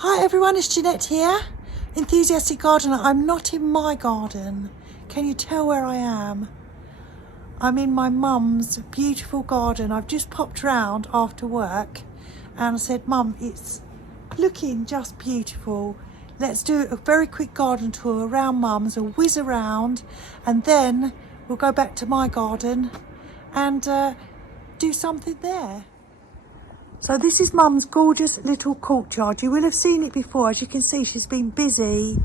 Hi everyone, it's Jeanette here, Enthusiastic Gardener. I'm not in my garden. Can you tell where I am? I'm in my mum's beautiful garden. I've just popped round after work and I said, Mum, it's looking just beautiful. Let's do a very quick garden tour around Mum's, a whiz around, and then we'll go back to my garden and do something there. So this is Mum's gorgeous little courtyard. You will have seen it before. As you can see, she's been busy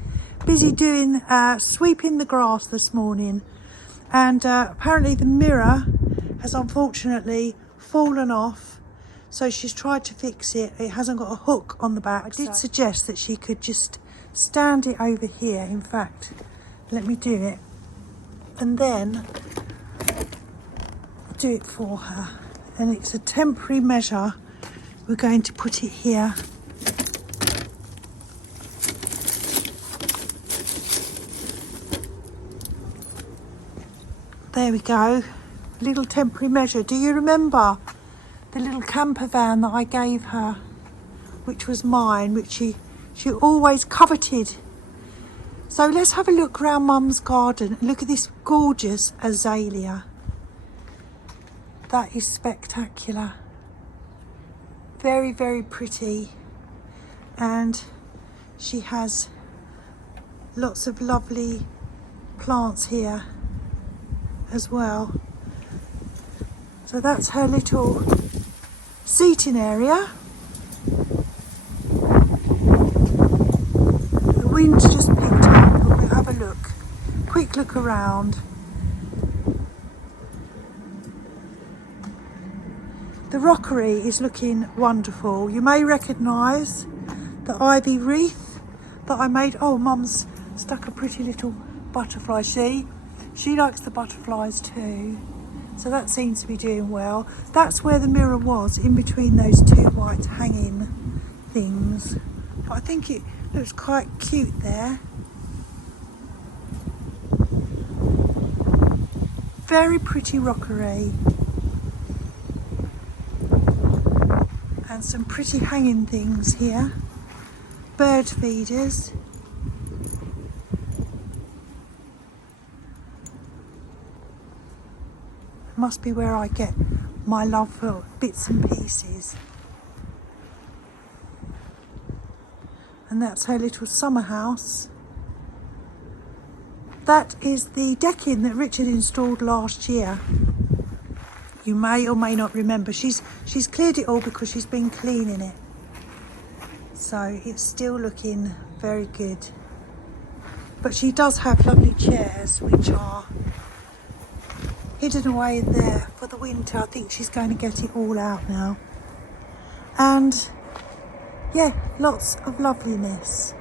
doing sweeping the grass this morning, and apparently the mirror has unfortunately fallen off, so she's tried to fix it. It hasn't got a hook on the back. I did suggest that she could just stand it over here. In fact, let me do it and then do it for her. And it's a temporary measure. We're going to put it here. There we go. A little temporary measure. Do you remember the little camper van that I gave her, which was mine, which she always coveted? So let's have a look around Mum's garden and look at this gorgeous azalea. That is spectacular. Very, very pretty, and she has lots of lovely plants here as well. So that's her little seating area. The wind's just picked up, but we'll have a look, quick look around. The rockery is looking wonderful. You may recognise the ivy wreath that I made. Oh, Mum's stuck a pretty little butterfly. She likes the butterflies too. So that seems to be doing well. That's where the mirror was, in between those two white hanging things. But I think it looks quite cute there. Very pretty rockery. And some pretty hanging things here. Bird feeders. Must be where I get my love for bits and pieces. And that's her little summer house. That is the decking that Richard installed last year. You may or may not remember. She's cleared it all because she's been cleaning it. So it's still looking very good. But she does have lovely chairs which are hidden away in there for the winter. I think she's going to get it all out now. And yeah, lots of loveliness.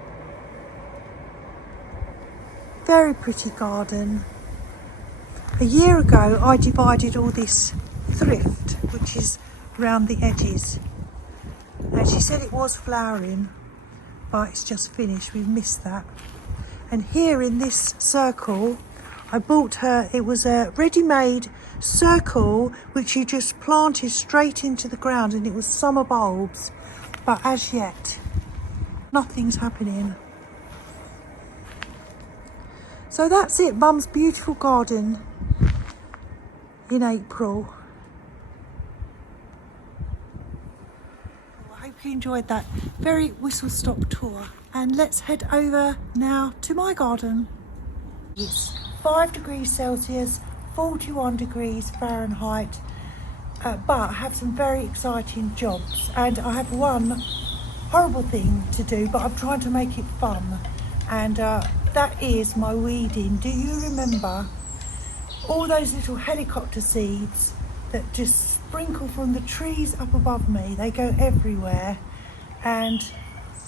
Very pretty garden. A year ago I divided all this thrift, which is round the edges, and she said it was flowering, but it's just finished. We've missed that. And here in this circle I bought her, it was a ready-made circle which you just planted straight into the ground, and it was summer bulbs, but as yet nothing's happening. So that's it, Mum's beautiful garden in April. I hope you enjoyed that very whistle-stop tour, and let's head over now to my garden. It's 5 degrees Celsius, 41 degrees Fahrenheit, but I have some very exciting jobs, and I have one horrible thing to do, but I'm trying to make it fun, and that is my weeding. Do you remember all those little helicopter seeds that just sprinkle from the trees up above me? They go everywhere and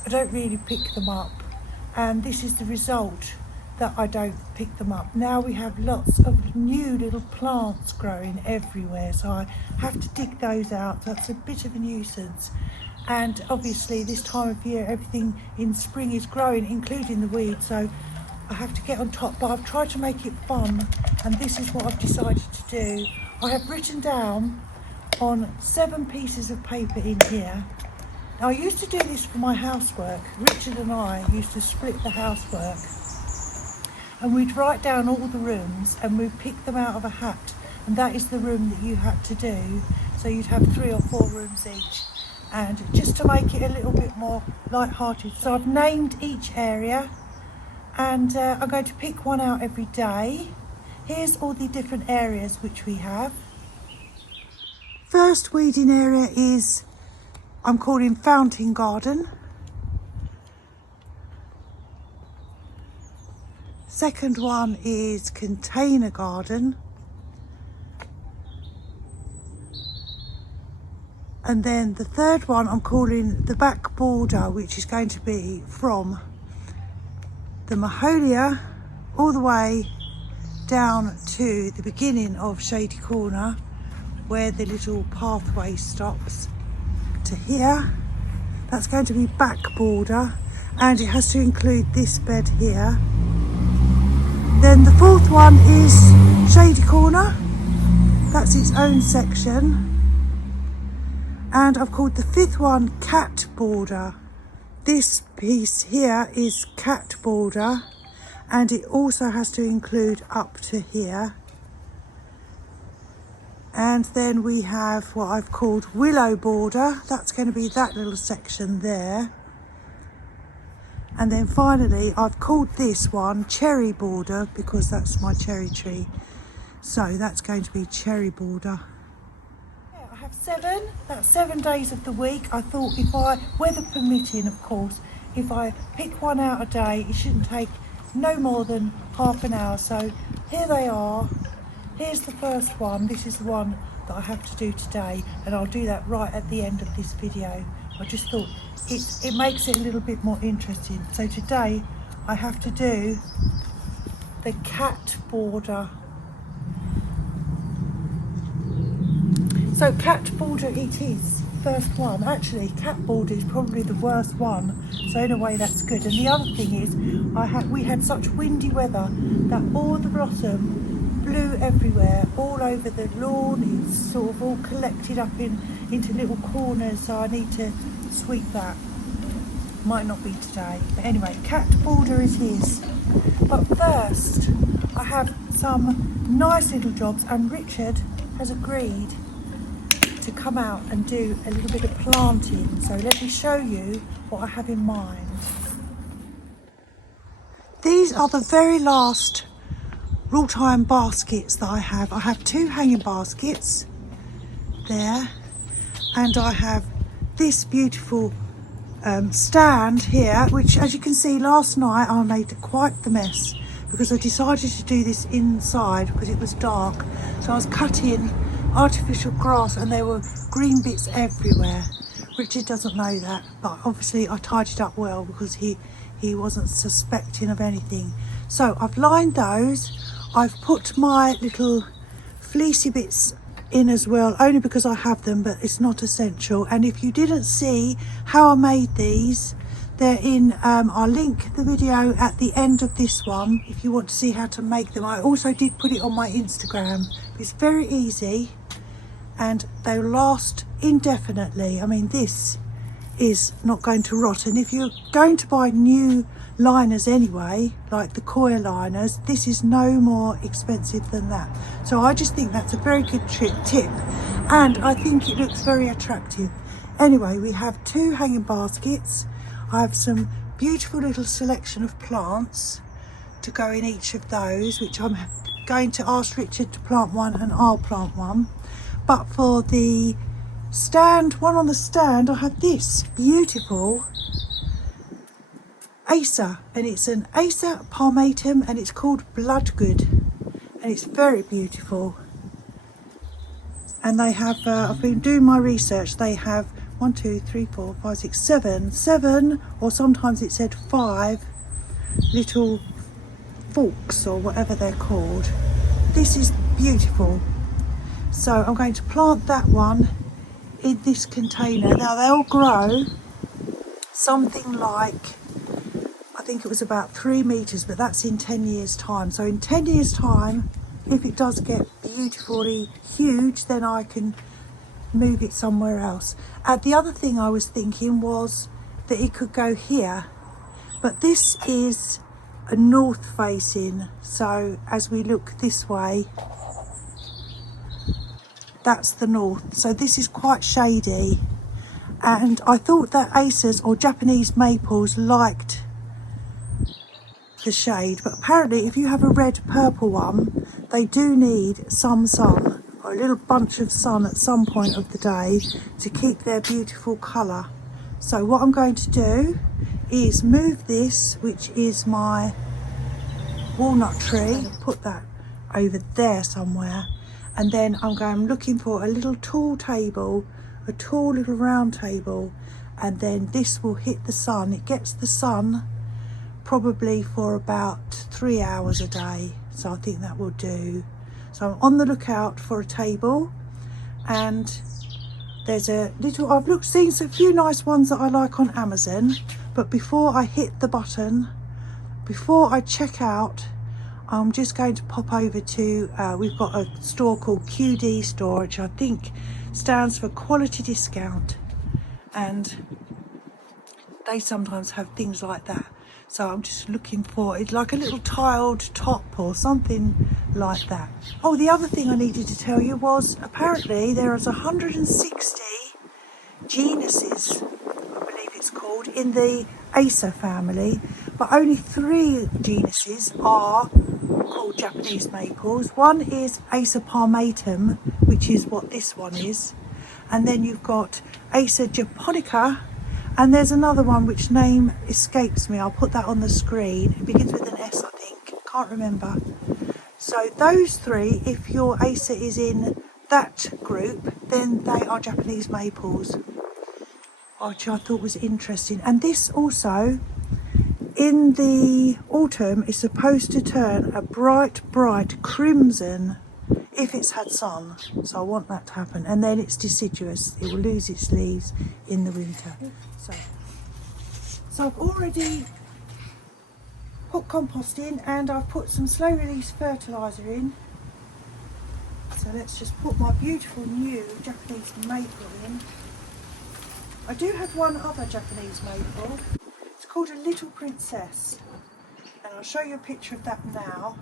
I don't really pick them up, and this is the result, that I don't pick them up. Now we have lots of new little plants growing everywhere, so I have to dig those out. That's a bit of a nuisance. And obviously this time of year everything in spring is growing, including the weeds, so I have to get on top. But I've tried to make it fun, and this is what I've decided to do. I have written down on 7 pieces of paper in here Now, I used to do this for my housework. Richard and I used to split the housework, and we'd write down all the rooms and we'd pick them out of a hat, and that is the room that you had to do. So you'd have 3 or 4 rooms each, and just to make it a little bit more light-hearted. So I've named each area, and I'm going to pick one out every day. Here's all the different areas which we have. First weeding area is, I'm calling Fountain Garden. Second one is Container Garden. And then the third one I'm calling the back border, which is going to be from the Maholia all the way down to the beginning of Shady Corner, where the little pathway stops, to here. That's going to be back border, and it has to include this bed here. Then the fourth one is Shady Corner. That's its own section. And I've called the fifth one Cat Border. This piece here is Cat Border, and it also has to include up to here. And then we have what I've called Willow Border. That's going to be that little section there. And then finally I've called this one Cherry Border, because that's my cherry tree. So that's going to be Cherry Border. Yeah, I have 7. That's 7 days of the week. I thought, if I, weather permitting of course, if I pick one out a day, it shouldn't take no more than half an hour. So here they are. Here's the first one. This is the one that I have to do today, and I'll do that right at the end of this video. I just thought it makes it a little bit more interesting. So today I have to do the Cat Border. So Cat Border it is, first one. Actually, Cat Border is probably the worst one, so in a way that's good. And the other thing is, we had such windy weather that all the blossom blew everywhere, all over the lawn. It's sort of all collected up into little corners, so I need to sweep that. Might not be today, but anyway, Cat Border it is. But first I have some nice little jobs, and Richard has agreed to come out and do a little bit of planting. So let me show you what I have in mind. These are the very last wrought iron baskets that I have. I have 2 hanging baskets there, and I have this beautiful stand here, which, as you can see, last night I made quite the mess because I decided to do this inside because it was dark. So I was cutting artificial grass and there were green bits everywhere. Richard doesn't know that, but obviously I tidied up well because he wasn't suspecting of anything. So I've lined those. I've put my little fleecy bits in as well, only because I have them, but it's not essential. And if you didn't see how I made these, they're in, I'll link the video at the end of this one if you want to see how to make them. I also did put it on my Instagram. It's very easy and they'll last indefinitely. I mean, this is not going to rot, and if you're going to buy new liners anyway, like the coir liners, this is no more expensive than that. So I just think that's a very good tip, and I think it looks very attractive. Anyway, we have 2 hanging baskets. I have some beautiful little selection of plants to go in each of those, which I'm going to ask Richard to plant one and I'll plant one. But for the stand, one on the stand, I have this beautiful Acer, and it's an Acer Palmatum, and it's called Bloodgood, and it's very beautiful. And they have, I've been doing my research, they have 1, 2, 3, 4, 5, 6, 7, or sometimes it said 5 little forks or whatever they're called. This is beautiful. So I'm going to plant that one in this container. Now they'll grow something like, I think it was about 3 meters, but that's in 10 years time. So in 10 years time, if it does get beautifully huge, then I can move it somewhere else. The other thing I was thinking was that it could go here, but this is a north facing, so as we look this way, that's the north, so this is quite shady, and I thought that acers or Japanese maples liked the shade, but apparently if you have a red purple one, they do need some sun, or a little bunch of sun at some point of the day to keep their beautiful colour. So what I'm going to do is move this, which is my walnut tree, put that over there somewhere, and then I'm looking for a little tall table, a tall little round table, and then this will hit the sun. It gets the sun probably for about 3 hours a day, so I think that will do. So I'm on the lookout for a table, and there's a little, seen a few nice ones that I like on Amazon, but before I hit the button, before I check out, I'm just going to pop over to, we've got a store called QD Store, which I think stands for quality discount, and they sometimes have things like that. So I'm just looking for it, like a little tiled top or something like that. Oh, the other thing I needed to tell you was apparently there is 160 genuses, I believe it's called, in the Acer family, but only 3 genuses are called Japanese maples. One is Acer Palmatum, which is what this one is, and then you've got Acer Japonica, and there's another one which name escapes me. I'll put that on the screen. It begins with an S, I think. Can't remember. So those 3, if your Acer is in that group, then they are Japanese maples, which I thought was interesting. And this also, in the autumn, is supposed to turn a bright, bright crimson if it's had sun. So I want that to happen. And then it's deciduous. It will lose its leaves in the winter. So I've already put compost in, and I've put some slow release fertiliser in. So let's just put my beautiful new Japanese maple in. I do have one other Japanese maple. It's called a Little Princess, and I'll show you a picture of that now.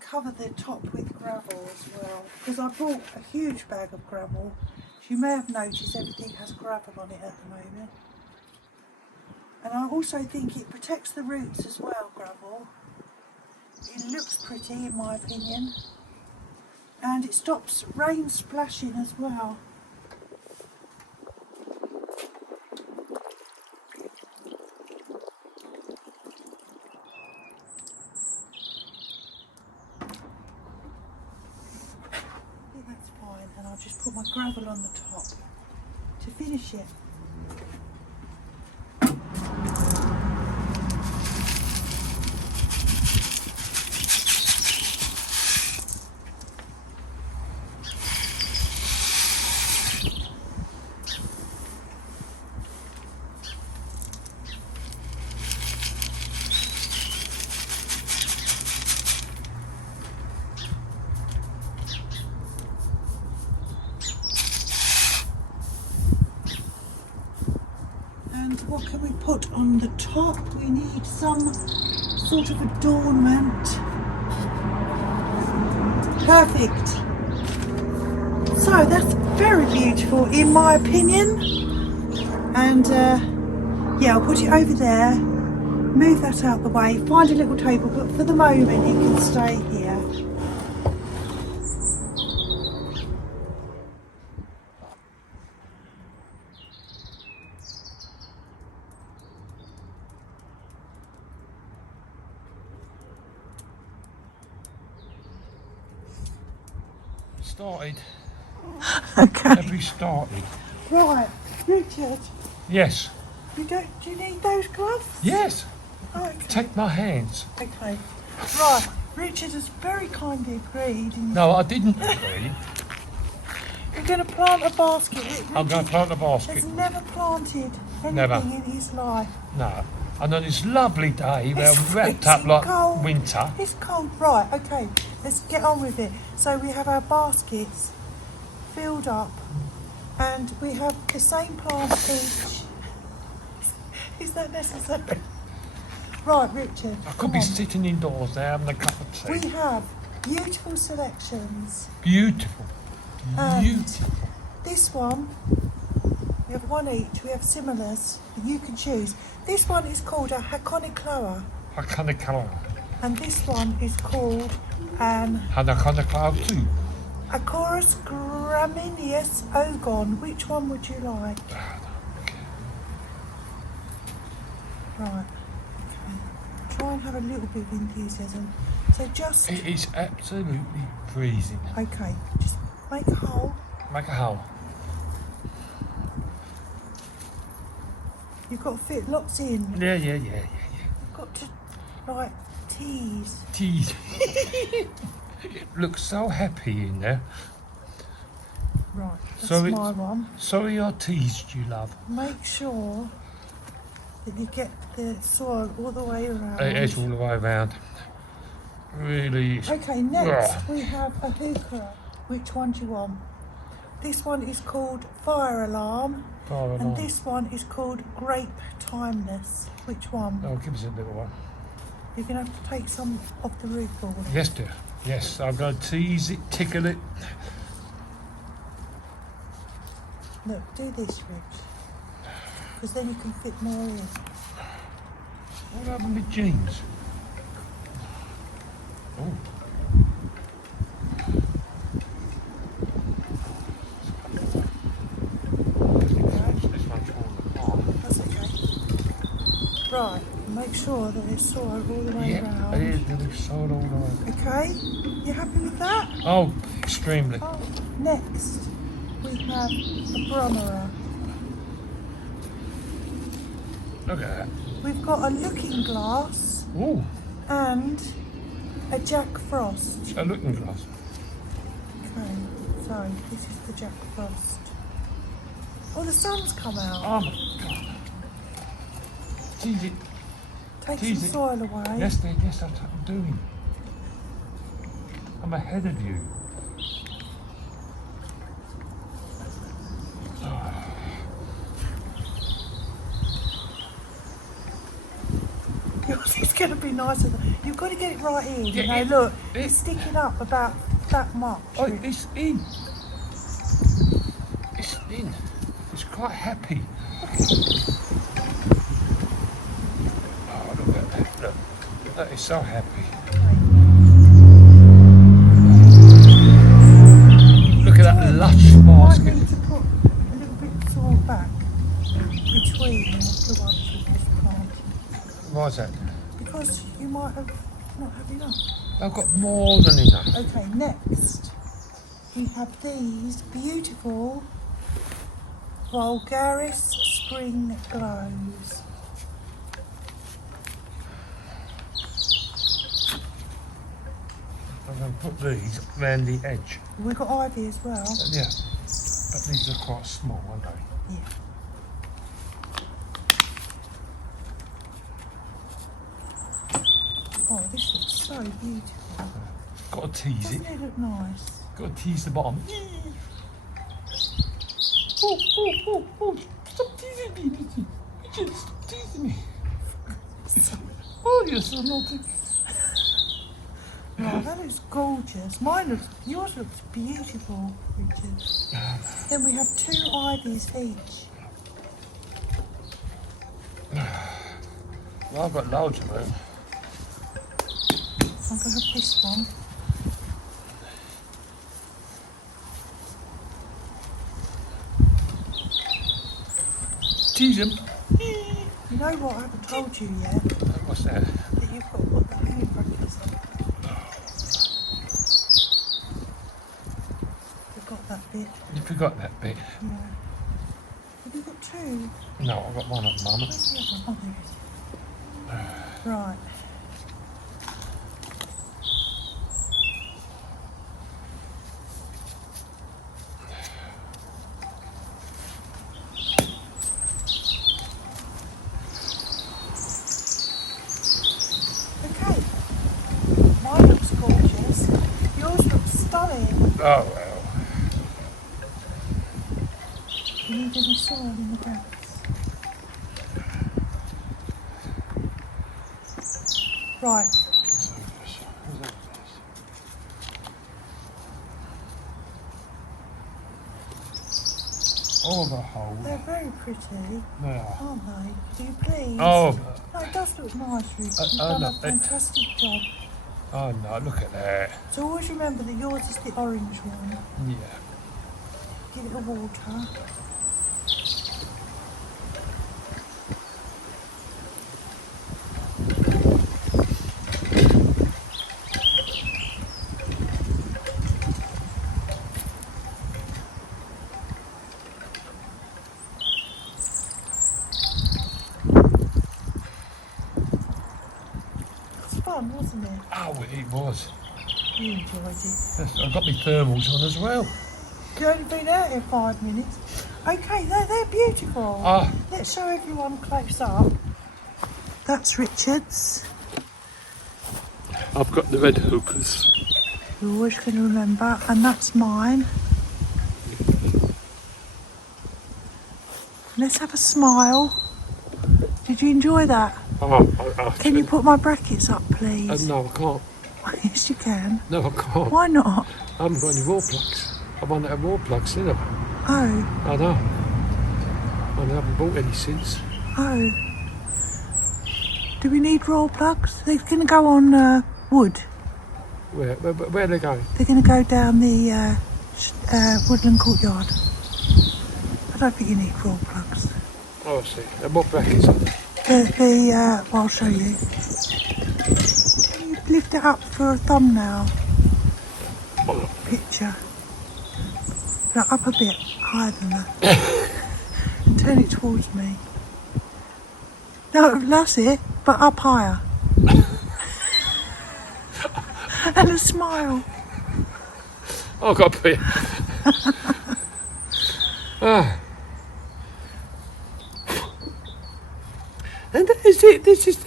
Cover the top with gravel as well, because I bought a huge bag of gravel. As you may have noticed, everything has gravel on it at the moment, and I also think it protects the roots as well, gravel. It looks pretty in my opinion, and it stops rain splashing as well. And I'll just put my gravel on the top to finish it. What can we put on the top? We need some sort of adornment. Perfect. So that's very beautiful in my opinion. And yeah, I'll put it over there, move that out the way, find a little table, but for the moment it can stay here. started. Okay. Have we started? Right, Richard. Yes. Do you need those gloves? Yes. Okay. Take my hands. Okay. Right, Richard has very kindly agreed. No, I didn't agree. We're going to plant a basket. I'm going to plant a basket. He's never planted anything Never. in his life. No. And on this lovely day where It's we're wrapped up freezing like cold. winter. It's cold. Right, okay. Let's get on with it. So we have our baskets filled up and we have the same plant each. Is that necessary? Right, Richard. I could be sitting indoors there having a cup of tea. We have beautiful selections. Beautiful. And Beautiful. this one, we have one each. We have similars. You can choose. This one is called a Hakonechloa. Hakonechloa. And this one is called an Hakonechloa too. Acorus Gramineus Ogon. Which one would you like? Right. Okay. Try and have a little bit of enthusiasm. So just... It is absolutely freezing. Okay. Just make a hole. Make a hole. You've got to fit lots in. Yeah. You've got to, like, tease. Tease. Looks so happy in there. Right. That's Sorry. my one. Sorry I teased you, love. Make sure that you get the soil all the way around. It is all the way around. Really is. Okay, next we have a hookah. Which one do you want? This one is called Fire Alarm. Fire And alarm. this one is called Grape Timeless. Which one? Oh, give us a little one. You're going to have to take some off the roof board. Yes, dear. Yes, I'm going to tease it, tickle it. Look, do this, Rich. Because then you can fit more in. What happened with jeans? Oh. This one's falling apart. That's okay. Right, make sure that there's soil all the way Yeah, around. it is. There is soil all the way. Okay, you happy with that? Oh, extremely. Oh, next we have a bromera. Look at that. We've got a looking glass Ooh, and a Jack Frost. a looking glass. Okay, so this is the Jack Frost. Oh, the sun's come out. Oh my God. Tease it. Take tease some it. soil away. Yes, dear. Yes, that's what I'm doing. I'm ahead of you. Yours is going to be nicer. You've got to get it right in. Yeah, you know, it- look, it- it's sticking up about that much. Oh, it's in. It's in. It's quite happy. Oh, look at that. Look. That is so happy. Look at that lush You might basket. need to put a little bit of soil back between the ones you just planted. Why is that? Because you might have not had enough. I've got more than enough. Okay, next we have these beautiful Vulgaris Spring Glows. I'm going to put these around the edge. We've got ivy as well. Yeah, but these are quite small, aren't they? Yeah. Oh, this looks so beautiful. Got to tease Doesn't it. it look nice? Got to tease the bottom. Oh, stop teasing me, Richard. Richard, stop teasing me. Oh, you're so naughty. Right, that looks gorgeous. Yours looks beautiful, Richard. Then we have 2 ivies each. Well, I've got loads of them. I'm going to have this one. Tease them. You know what I haven't told you yet? What's that? That you've got to put the hanging brackets on. bit. You forgot that bit. Yeah. Have you got two? No, I've got one at the moment. Where's the other one? Oh, there it is. Right. Okay. Mine looks gorgeous. Yours looks stunning. Oh well. You need any soil in the grass. Right. Oh, the hole. They're very pretty, They are. aren't they? Do you please? Oh, No, it does look nice, Rich. You've oh, done no, a fantastic job. oh no, look at that. So always remember that yours is the orange one. Yeah. Give it a water. It's fun, wasn't it? Oh, it was. You enjoyed it. Yes, I've got my thermals on as well. You've only been out here 5 minutes. Okay, they're beautiful. Ah. Let's show everyone close up. That's Richard's. I've got the red hookers. You're always going to remember. And that's mine. Let's have a smile. Did you enjoy that? Oh, Can you put my brackets up, please? no, I can't. Yes, you can. No, I can't. Why not? I haven't got any wall plugs. I want to have wall plugs, didn't I? Oh, I know. I haven't bought any since. oh. Do we need roll plugs? They're going to go on wood. Where are they going? They're going to go down the Woodland Courtyard. I don't think you need roll plugs. Oh, I see. And what brackets are they? Well, I'll show you. Can you lift it up for a thumbnail picture? No, up a bit higher than that. And turn it towards me. No, that's it, but up higher. And a smile. Oh, I've got to pee. And that is it. This is.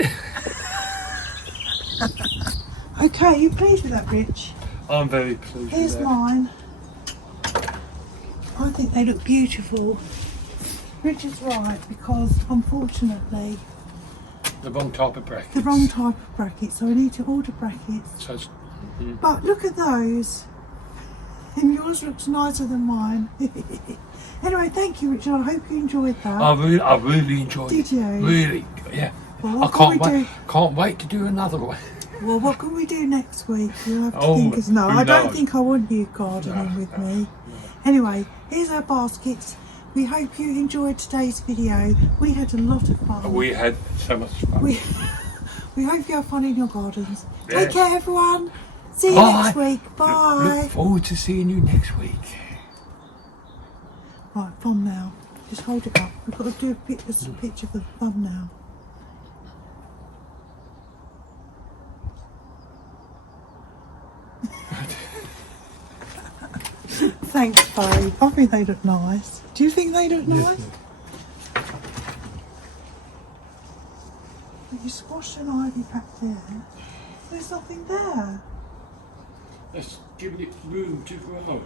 Okay, you pleased with that, Rich? I'm very pleased Here's with that. mine. I think they look beautiful. Richard's right, because unfortunately The wrong type of brackets. the wrong type of brackets, so I need to order brackets. So it's, But look at those. And yours looks nicer than mine. Anyway, thank you, Richard. I hope you enjoyed that. I really enjoyed it. Did you? Really, yeah. Well, I what can we can't wait to do another one. Well, what can we do next week? You'll have to Oh, think. No, who I don't knows? think I want you gardening with me. Anyway, here's our baskets. We hope you enjoyed today's video. We had a lot of fun. We had so much fun. We hope you have fun in your gardens. Yeah. Take care, everyone. See you Bye. next week. Bye. Look forward to seeing you next week. Right, thumbnail. Just hold it up. We've got to do a picture for the thumbnail. Thanks, babe. I think they look nice. Do you think they look nice? But you squashed an ivy back there. There's nothing there. Let's give it room to grow.